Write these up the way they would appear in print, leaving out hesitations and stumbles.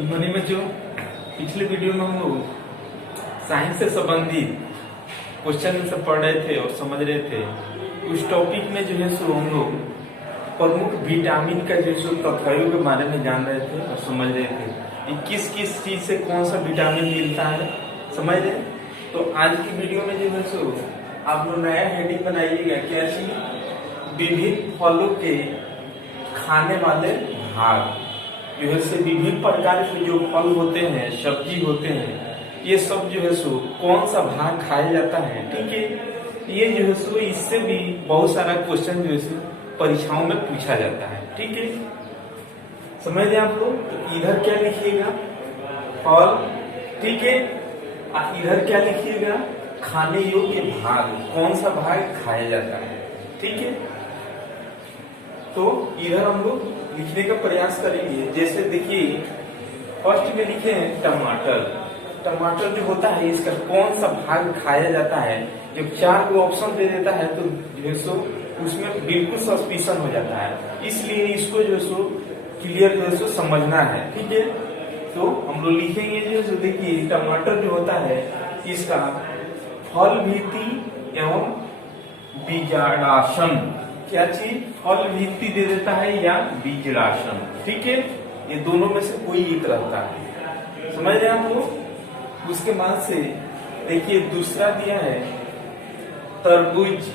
Good morning बच्चों। पिछले video में हम लोग साइंस से संबंधित क्वेश्चन सब पढ़ रहे थे और समझ रहे थे। उस टॉपिक में जो है सो हम लोग प्रमुख विटामिन का जो है सो तथ्यों के बारे में जान रहे थे और समझ रहे थे कि किस किस चीज से कौन सा विटामिन मिलता है, समझ रहे। तो आज की वीडियो में जो है सो आप लोग नया हेडिंग बनाइएगा, क्या चीज, विभिन्न फलों के खाने वाले भाग। जो है से विभिन्न प्रकार के जो फल होते हैं, सब्जी होते हैं, ये सब जो है सो कौन सा भाग खाया जाता है, ठीक है। ये जो है सो इससे भी बहुत सारा क्वेश्चन जो है सो परीक्षाओं में पूछा जाता है, ठीक है। समझ लें आप लोग। तो इधर क्या लिखिएगा, फल, ठीक है। इधर क्या लिखिएगा, खाने योग्य भाग, कौन सा भाग खाया जाता है, ठीक है। तो इधर हम लोग लिखने का प्रयास करेंगे। जैसे देखिए फर्स्ट में लिखे हैं टमाटर। टमाटर जो होता है इसका कौन सा भाग खाया जाता है। जब चार को ऑप्शन दे देता है तो जो है सो उसमें बिल्कुल सस्पिशन हो जाता है, इसलिए इसको जो है सो क्लियर जो है सो समझना है, ठीक है। तो हम लोग लिखेंगे जो है सो, देखिए टमाटर जो होता है इसका फल भित्ति एवं बीजांडासन, क्या चीज, फल भित्ति दे देता है या बीजांडासन, ठीक है। ये दोनों में से कोई एक रहता है, समझ रहे हैं आप लोग। उसके बाद से देखिए दूसरा दिया है तरबूज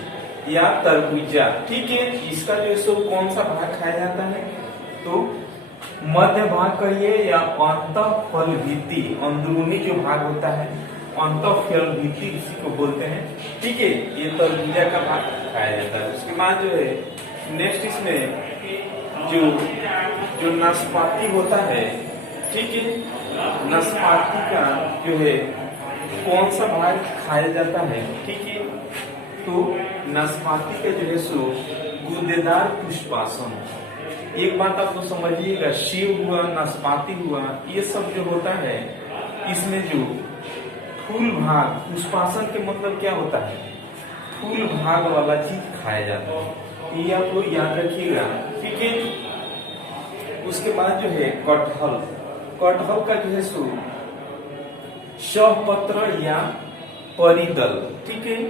या तरबूजा, ठीक है। इसका जो है सो कौन सा भाग खाया जाता है, तो मध्य भाग कहिए या अंतः फल भित्ति, अंदरूनी जो भाग होता है अंतः फल भित्ति इसी को बोलते हैं, ठीक है। ये तरबूजा का भाग खाया जाता है। उसके बाद जो है नेक्स्ट इसमें जो नाशपाती होता है, ठीक है, नाशपाती का जो है कौन सा भाग खाया जाता है, ठीक है। तो नाशपाती का जो है सो गूदेदार पुष्पासन। एक बात आप लोग समझिएगा, सेब हुआ, नाशपाती हुआ, ये सब जो होता है इसमें जो फूल भाग, पुष्पासन के मतलब क्या होता है, फूल भाग वाला चीज खाया जाता है, ये आप लोग याद रखिएगा, ठीक है। उसके बाद जो है कटहल। कटहल का जो है सो सहपत्र या परिदल, ठीक है।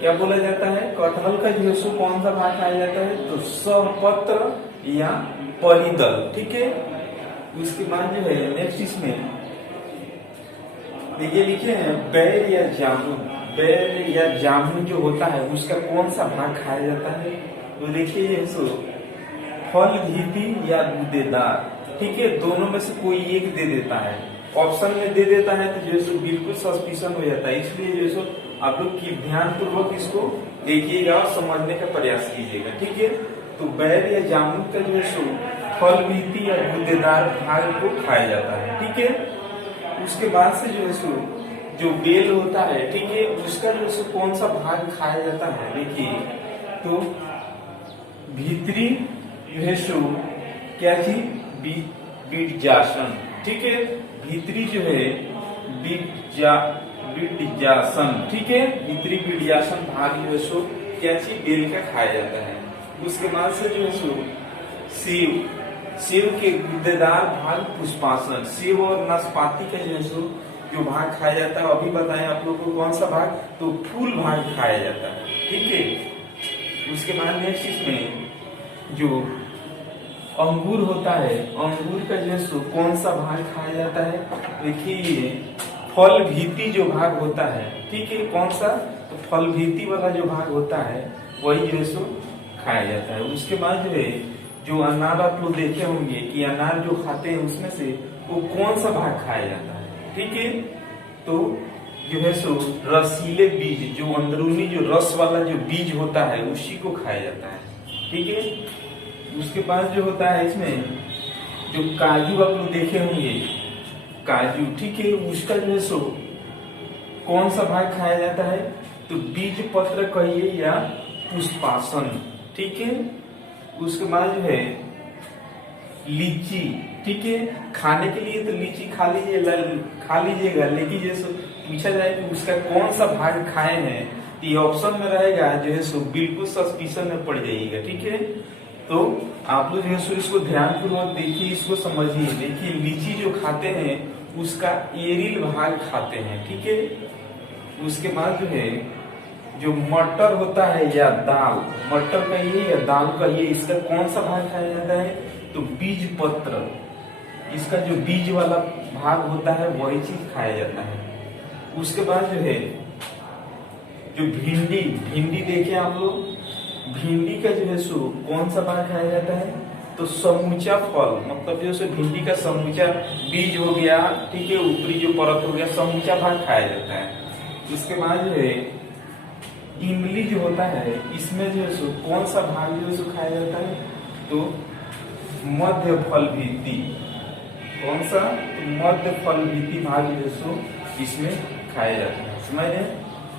क्या बोला जाता है, कटहल का जो है सो कौन सा भाग खाया जाता है, तो सहपत्र या परिदल, ठीक है। उसके बाद जो है नेक्स्ट इसमें देखिए लिखे हैं बैर या जामुन। बैर या जामुन जो होता है उसका कौन सा भाग खाया जाता है, तो देखिए ये सो फल भित्ति या गूदेदार, ठीक है। दोनों में से कोई एक दे देता है, ऑप्शन में दे देता है तो जो है सो बिल्कुल सस्पिशन हो जाता है, इसलिए जो है सो आप लोग की ध्यान पूर्वक इसको देखिएगा और समझने का प्रयास कीजिएगा, ठीक है। तो बैर या जामुन का जो है सो फल भित्ति या गूदेदार भाग को खाया जाता है, ठीक है। उसके बाद से जो है सो जो बेल होता है, ठीक है, उसका जो है कौन सा भाग खाया जाता है, देखिए तो भीतरी जो है सो क्या चीज, बीजासन, ठीक है। भीतरी जो है बीजासन, ठीक है। भीतरी बीजासन भाग जो है सो क्या चीज, बेल का खाया जाता है। उसके बाद से जो है सो सेब। सेब के गूदेदार भाग पुष्पासन। सेब और नाशपाती का जो है सो जो भाग खाया जाता है, अभी बताएं आप लोगों को कौन सा भाग, तो फूल भाग खाया जाता है, ठीक है। उसके बाद नेक्स्ट इसमें जो अंगूर होता है, अंगूर का जो है सो कौन सा भाग खाया जाता है, देखिए फल भित्ति जो भाग होता है, ठीक है। कौन सा, तो फल भित्ति वाला जो भाग होता है वही जो है सो खाया जाता है। उसके बाद जो है जो अनार आप लोग देखे होंगे कि अनार जो खाते हैं उसमें से वो कौन सा भाग खाया जाता है, ठीक है। तो जो है सो रसीले बीज, जो अंदरूनी जो रस वाला जो बीज होता है उसी को खाया जाता है, ठीक है। उसके बाद जो होता है इसमें जो काजू आप लोग देखे होंगे, काजू, ठीक है, उसका जो है सो कौन सा भाग खाया जाता है, तो बीज पत्र कहिए या पुष्पासन, ठीक है। उसके बाद जो है लीची, ठीक है। खाने के लिए तो लीची खा लीजिएगा, लेकिन जैसे पूछा जाए कि उसका कौन सा भाग खाए हैं, तो ये ऑप्शन में रहेगा जो है सो बिल्कुल सस्पिशन में पड़ जाइएगा, ठीक है। तो आप लोग जो है सो इसको ध्यानपूर्वक देखिए, इसको समझिए। देखिए लीची जो खाते हैं उसका एरिल भाग खाते हैं, ठीक है। उसके बाद जो है जो मटर होता है या दाल, मटर का ये या दाल का ये, इसका कौन सा भाग खाया जाता है? तो बीज पत्र, इसका जो बीज वाला भाग होता है वही चीज खाया जाता है। उसके बाद जो है जो भिंडी, भिंडी देखे आप लोग, भिंडी का जो है सो कौन सा भाग खाया जाता है? तो समूचा फल, मतलब जो है भिंडी का समूचा बीज हो गया, ठीक है, ऊपरी जो परत हो गया, समूचा भाग खाया जाता है। उसके बाद जो है इमली जो होता है, इसमें जो है सो कौन सा भाग जो है सो खाया जाता है? तो मध्य फल भित्ति, कौन सा? तो मध्य फल भित्ति भाग जो है सो इसमें खाया जाता है। समझ रहे?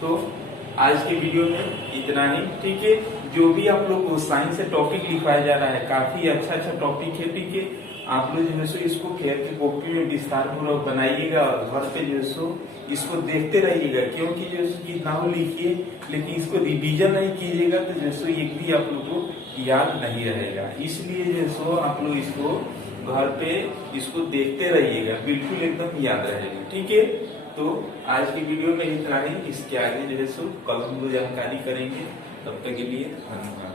तो आज के वीडियो में इतना ही, ठीक है। जो भी आप लोग को साइंस से टॉपिक लिखवाया जा रहा है, काफी अच्छा अच्छा टॉपिक है, ठीक है। आप लोग जो है सो इसको खेल के कॉपी में विस्तार पूर्वक बनाइएगा और घर पे जो है सो इसको देखते रहिएगा, क्योंकि जो है कितना हो लिखिए लेकिन इसको रिवीजन नहीं कीजिएगा तो जो है सो एक भी आप लोग को याद नहीं रहेगा। इसलिए जो है सो आप लोग इसको घर पे इसको देखते रहिएगा, बिल्कुल एकदम याद रहेगा, ठीक है। तो आज की वीडियो में इतना ही, इसके आगे जो है सो कल हम लोग जानकारी करेंगे। तब तक के लिए धन्यवाद।